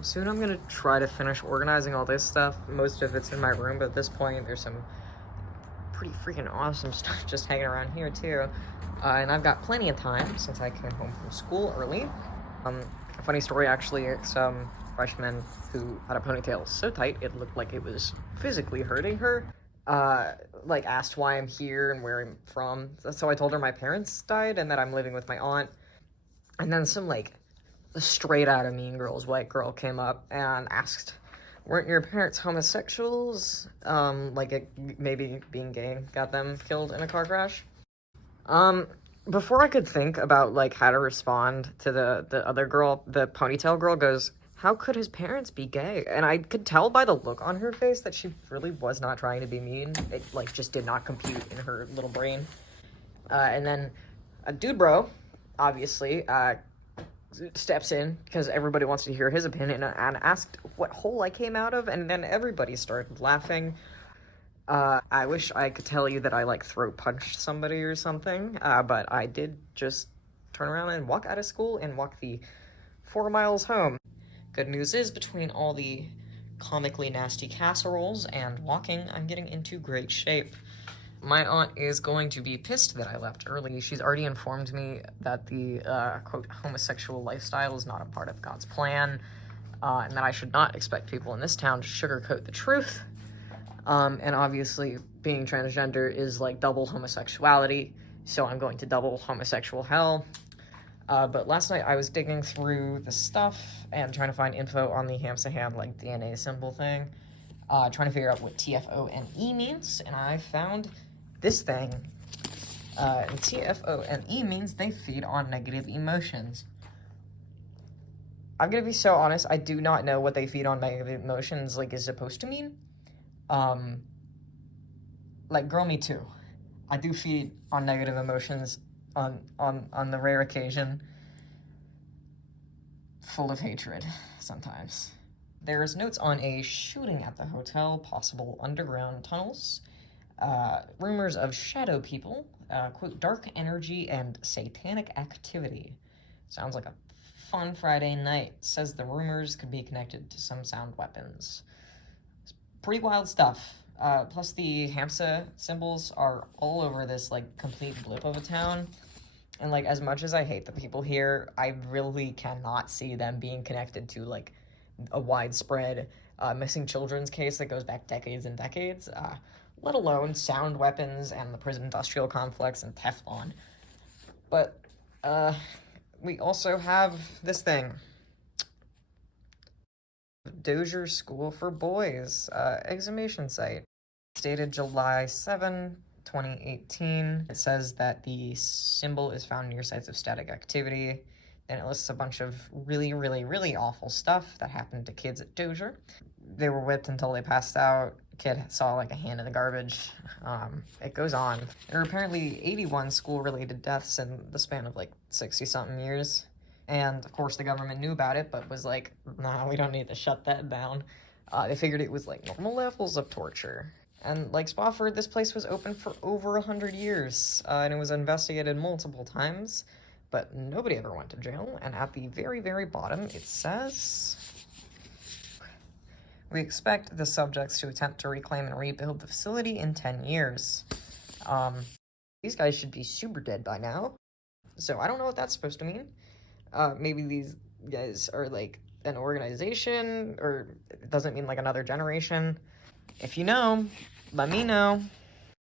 Soon I'm gonna try to finish organizing all this stuff. Most of it's in my room, but at this point there's some pretty freaking awesome stuff just hanging around here too. And I've got plenty of time since I came home from school early. A funny story actually, some freshman who had a ponytail so tight it looked like it was physically hurting her, like asked why I'm here and where I'm from. So I told her my parents died and that I'm living with my aunt. And then some like straight out of Mean Girls white girl came up and asked, weren't your parents homosexuals? Maybe being gay got them killed in a car crash. Before I could think about like how to respond to the other girl, the ponytail girl goes, how could his parents be gay? And I could tell by the look on her face that she really was not trying to be mean. It like just did not compute in her little brain. And then a dude bro, obviously, steps in because everybody wants to hear his opinion and asked what hole I came out of, and then everybody started laughing. I wish I could tell you that I like throat punched somebody or something, but I did just turn around and walk out of school and walk the 4 miles home. Good news is, between all the comically nasty casseroles and walking, I'm getting into great shape. My aunt is going to be pissed that I left early. She's already informed me that the, quote, homosexual lifestyle is not a part of God's plan, and that I should not expect people in this town to sugarcoat the truth. And obviously, being transgender is like double homosexuality, so I'm going to double homosexual hell. But last night I was digging through the stuff and trying to find info on the Hamsahan, like, DNA symbol thing, trying to figure out what TFONE means, and I found this thing. And TFONE means they feed on negative emotions. I'm gonna be so honest, I do not know what they feed on negative emotions, like, is supposed to mean. Like, girl, me too. I do feed on negative emotions on the rare occasion. Full of hatred, sometimes. There's notes on a shooting at the hotel, possible underground tunnels, rumors of shadow people, quote, dark energy and satanic activity. Sounds like a fun Friday night. Says the rumors could be connected to some sound weapons. It's pretty wild stuff. Plus the Hamsa symbols are all over this, like, complete blip of a town. And, like, as much as I hate the people here, I really cannot see them being connected to, like, a widespread missing children's case that goes back decades and decades, let alone sound weapons and the prison industrial complex and TFONE. But, we also have this thing. Dozier School for Boys, exhumation site. Dated July 7, 2018. It says that the symbol is found near sites of static activity. Then it lists a bunch of really, really, really awful stuff that happened to kids at Dozier. They were whipped until they passed out. A kid saw, like, a hand in the garbage. It goes on. There are apparently 81 school-related deaths in the span of, like, 60-something years. And, of course, the government knew about it, but was like, nah, we don't need to shut that down. They figured it was, like, normal levels of torture. And, like Spofford, this place was open for over 100 years, and it was investigated multiple times, but nobody ever went to jail. And at the very, very bottom, it says, we expect the subjects to attempt to reclaim and rebuild the facility in 10 years. These guys should be super dead by now. So I don't know what that's supposed to mean. Maybe these guys are, like, an organization, or it doesn't mean, like, another generation. If you know, let me know.